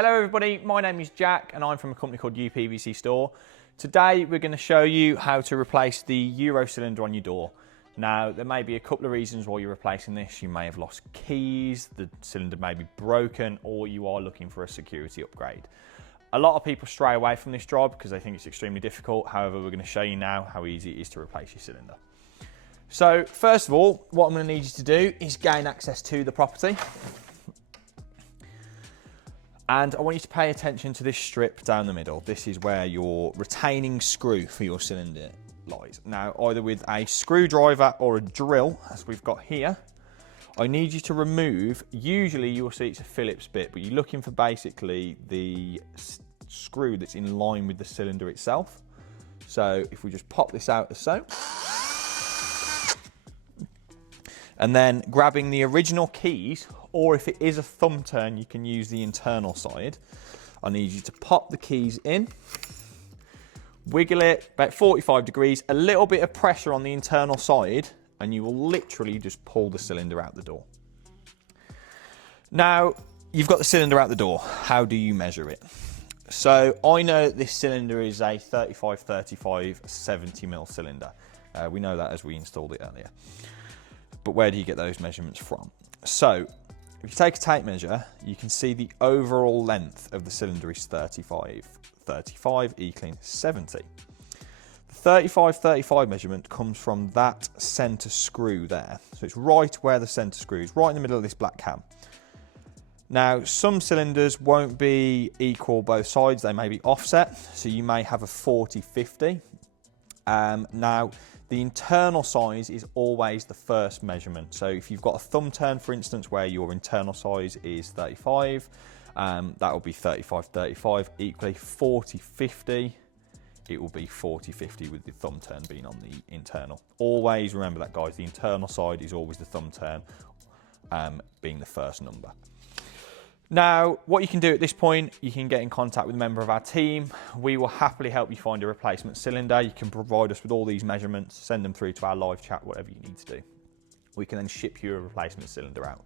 Hello everybody, my name is Jack and I'm from a company called UPVCSTORE. Today we're going to show you how to replace the Euro cylinder on your door. Now there may be a couple of reasons why you're replacing this. You may have lost keys, the cylinder may be broken, or you are looking for a security upgrade. A lot of people stray away from this job because they think it's extremely difficult. However, we're going to show you now how easy it is to replace your cylinder. So first of all, what I'm going to need you to do is gain access to the property. And I want you to pay attention to this strip down the middle. This is where your retaining screw for your cylinder lies. Now, either with a screwdriver or a drill, as we've got here, I need you to remove, usually you'll see it's a Phillips bit, but you're looking for basically the screw that's in line with the cylinder itself. So if we just pop this out as so, and then grabbing the original keys, or if it is a thumb turn, you can use the internal side. I need you to pop the keys in, wiggle it about 45 degrees, a little bit of pressure on the internal side, and you will literally just pull the cylinder out the door. Now, you've got the cylinder out the door. How do you measure it? So I know that this cylinder is a 35-35 70mm cylinder. We know that as we installed it earlier. But where do you get those measurements from? So if you take a tape measure, you can see the overall length of the cylinder is 35 E-clean 70. The 35-35 measurement comes from that center screw there. So it's right where the center screw is, right in the middle of this black cam. Now, some cylinders won't be equal both sides, they may be offset. So you may have a 40-50. Now, the internal size is always the first measurement. So if you've got a thumb turn, for instance, where your internal size is 35, that will be 35-35. Equally 40-50, it will be 40-50 with the thumb turn being on the internal. Always remember that, guys. The internal side is always the thumb turn, being the first number. Now, what you can do at this point, you can get in contact with a member of our team. We will happily help you find a replacement cylinder. You can provide us with all these measurements, send them through to our live chat, whatever you need to do. We can then ship you a replacement cylinder out.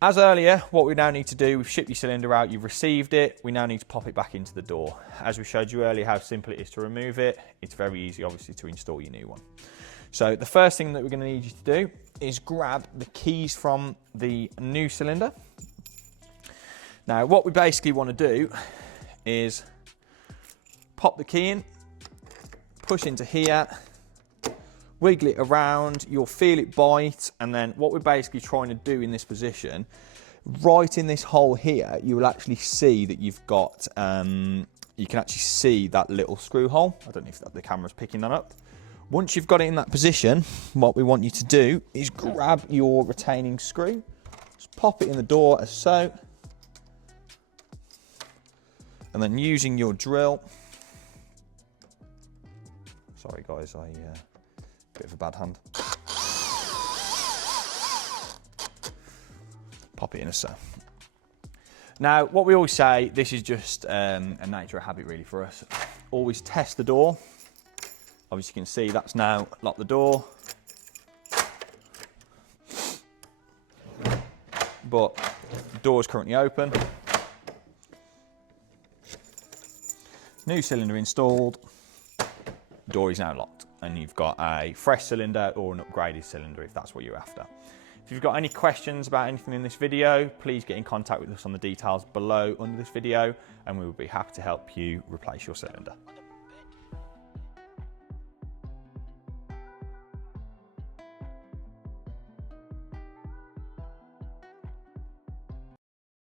As earlier, what we now need to do, we've shipped your cylinder out, you've received it, we now need to pop it back into the door. As we showed you earlier how simple it is to remove it, it's very easy, obviously, to install your new one. So the first thing that we're going to need you to do is grab the keys from the new cylinder. Now, what we basically want to do is pop the key in, push into here, wiggle it around, you'll feel it bite, and then what we're basically trying to do in this position, right in this hole here, you will actually see that you've got, you can actually see that little screw hole. I don't know if the camera's picking that up. Once you've got it in that position, what we want you to do is grab your retaining screw, just pop it in the door as so, and then using your drill, sorry guys, bit of a bad hand, pop it in as so. Now, what we always say, this is just a nature of habit really for us. Always test the door. Obviously you can see that's now locked the door. But the door is currently open. New cylinder installed, door is now locked, and you've got a fresh cylinder or an upgraded cylinder if that's what you're after. If you've got any questions about anything in this video, please get in contact with us on the details below under this video, and we will be happy to help you replace your cylinder.